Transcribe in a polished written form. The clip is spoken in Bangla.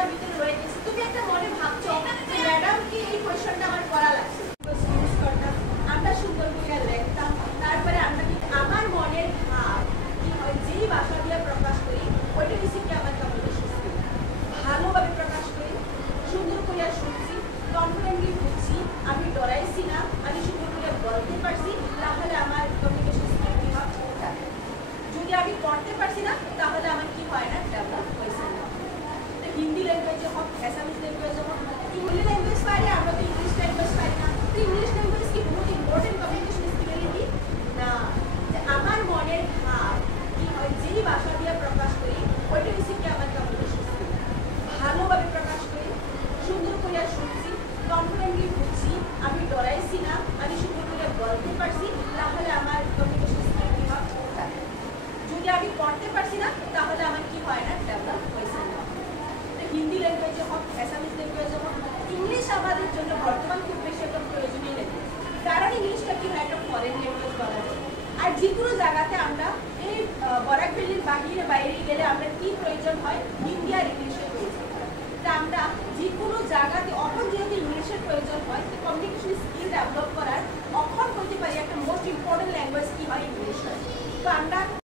তোমার ভিতরে রয়ে গেছে, তুমি একটা মনে ভাবছো ম্যাডাম কি এই কোয়েশ্চনটা আমার করা লাগছে, ইউজ করতাম, আমরা সুন্দর করে লিখতাম, তারপরে আমরা কি আমার মনের ভাব কি হয় যেই ভাষা দিয়ে প্রকাশ করি ওইটা হচ্ছে কি আমার কমিউনিকেশন স্কিল। ভালোভাবে প্রকাশ করি, সুন্দর করে শুনছি, কনফিডেন্টলি বুঝছি, আমি ডরাইছি না, আমি সুন্দর করে বলতে পারছি, তাহলে আমার কমিউনিকেশন স্কিল কি হয় যাবে। যদি আমি করতে পারছি না তাহলে আমার কি হয় না, ডেভেলপ হয়েছে না। হিন্দি ল্যাঙ্গুয়েজে হোক, অ্যাসামিজ ল্যাঙ্গুয়েজে হোক, ইংলিশ ল্যাঙ্গুয়েজ পারি, আমরা তো ইংলিশ ল্যাঙ্গুয়েজ পারি না, তো ইংলিশ ল্যাঙ্গুয়েজ কি বহুত ইম্পর্টেন্ট কমিউনিকেশন স্কিলেরই না। আমার মনের ভাব কি হয় যেই ভাষা দিয়ে প্রকাশ করি ওইটা হচ্ছে কি আমার কমিউনিকেশন স্কিল। ভালোভাবে প্রকাশ করি, সুন্দর করে শুনছি, কনফিডেন্টলি বুঝছি, আমি ডরাইছি না, আমি সুন্দর করে বলতে পারছি, তাহলে আমার কমিউনিকেশন স্কিল কি হয় যাবে। যদি আমি করতে পারছি না তাহলে আমার কি হয় না, ডেভেলপ হয়েছে না। হিন্দি ল্যাঙ্গুয়েজে হোক, অ্যাসামিজ ল্যাঙ্গুয়েজে হোক, ইংলিশ আমাদের জন্য বর্তমান খুব বেশি একটা প্রয়োজনীয় ল্যাঙ্গুয়েজ, কারণ ইংলিশটা কি হয় একটা ফরেন ল্যাঙ্গুয়েজ বলা যায়। আর যে কোনো জায়গাতে আমরা এই বরাক ভ্যালির বাইরে গেলে আমরা কি প্রয়োজন হয়,